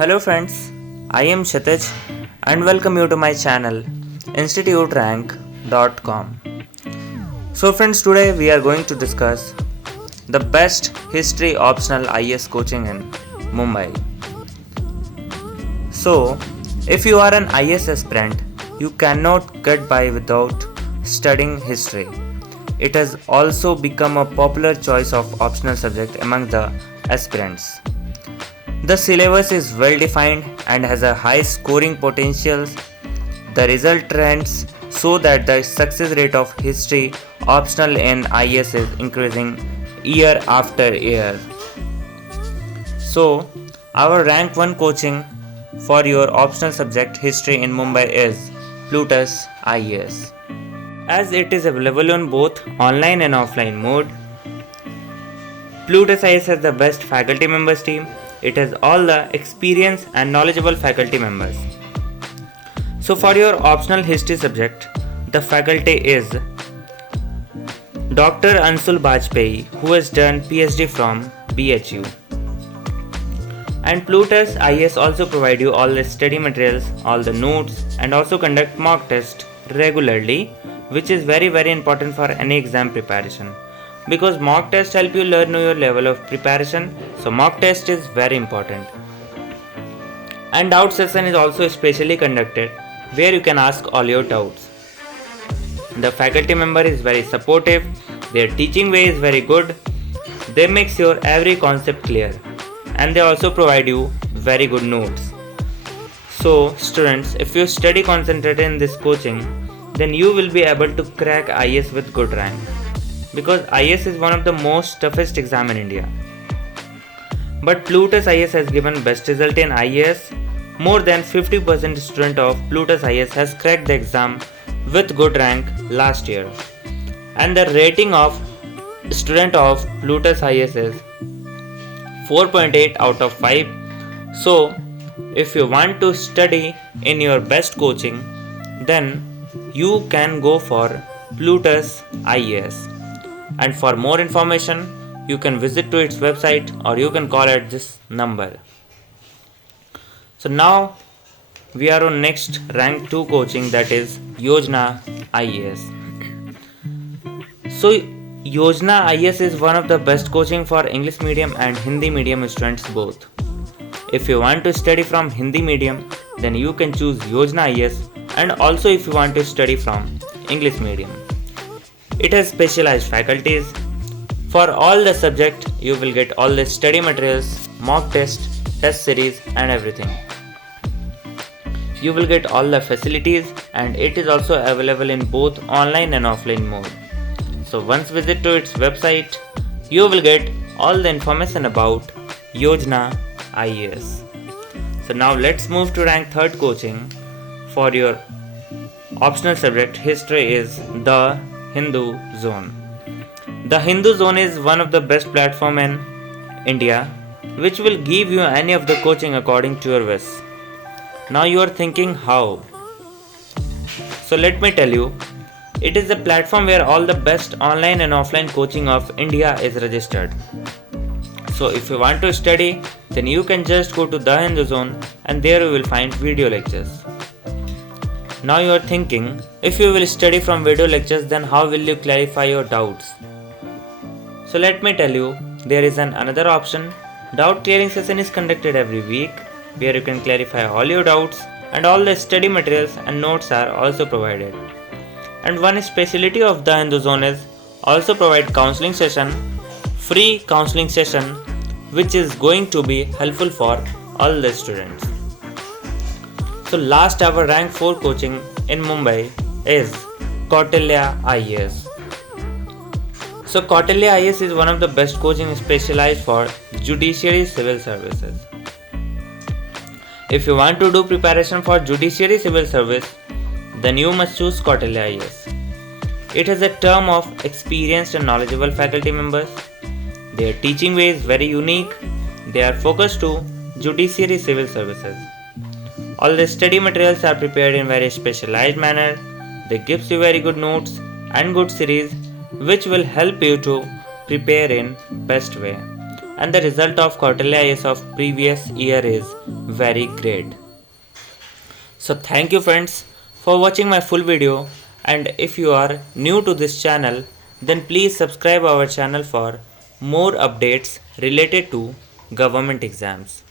Hello friends, I am Kshitij and welcome you to my channel instituterank.com. So friends, today we are going to discuss the best history optional IAS coaching in Mumbai. So, if you are an IAS aspirant, you cannot get by without studying history. It has also become a popular choice of optional subject among the aspirants. The syllabus is well defined and has a high scoring potential. The result trends show that the success rate of history optional in IAS is increasing year after year. So, our rank 1 coaching for your optional subject history in Mumbai is Plutus IAS. As it is available on both online and offline mode, Plutus IAS has the best faculty members team. It has all the experienced and knowledgeable faculty members. So for your optional history subject, the faculty is Dr. Ansul Bajpayee, who has done PhD from BHU. And Plutus IAS also provide you all the study materials, all the notes, and also conduct mock test regularly, which is very important for any exam preparation. Because mock test help you learn your level of preparation, so mock test is very important. And doubt session is also specially conducted where you can ask all your doubts. The faculty member is very supportive, their teaching way is very good, they make your every concept clear, and they also provide you very good notes. So students, if you study concentrated in this coaching, then you will be able to crack IAS with good rank. Because IAS is one of the most toughest exam in India. But Plutus IAS has given best result in IAS. More than 50% student of Plutus IAS has cracked the exam with good rank last year. And the rating of student of Plutus IAS is 4.8 out of 5. So, if you want to study in your best coaching, then you can go for Plutus IAS. And for more information, you can visit to its website or you can call at this number. So now we are on next rank 2 coaching, that is Yojana IAS. So Yojana IAS is one of the best coaching for English medium and Hindi medium students both. If you want to study from Hindi medium, then you can choose Yojana IAS, and also if you want to study from English medium. It has specialized faculties. For all the subject, you will get all the study materials, mock test, test series and everything. You will get all the facilities, and it is also available in both online and offline mode. So once visit to its website, you will get all the information about Yojana IAS. So now let's move to rank 3rd coaching for your optional subject history is the Hindu Zone. The Hindu Zone is one of the best platform in India, which will give you any of the coaching according to your wish. Now you are thinking how? So let me tell you, it is the platform where all the best online and offline coaching of India is registered. So if you want to study, then you can just go to the Hindu Zone and there you will find video lectures. Now you are thinking, if you will study from video lectures, then how will you clarify your doubts? So let me tell you, there is another option. Doubt clearing session is conducted every week where you can clarify all your doubts, and all the study materials and notes are also provided. And one specialty of the Hindu Zone is also provide counseling session, free counseling session, which is going to be helpful for all the students. So last, our rank 4 coaching in Mumbai is Kautilya IAS. So Kautilya IAS is one of the best coaching specialized for judiciary civil services. If you want to do preparation for judiciary civil service, then you must choose Kautilya IAS. It has a term of experienced and knowledgeable faculty members. Their teaching way is very unique. They are focused to judiciary civil services. All the study materials are prepared in very specialized manner. They gives you very good notes and good series which will help you to prepare in best way. and the result of quarterly IS of previous year is very great. So thank you friends for watching my full video, and if you are new to this channel then please subscribe our channel for more updates related to government exams.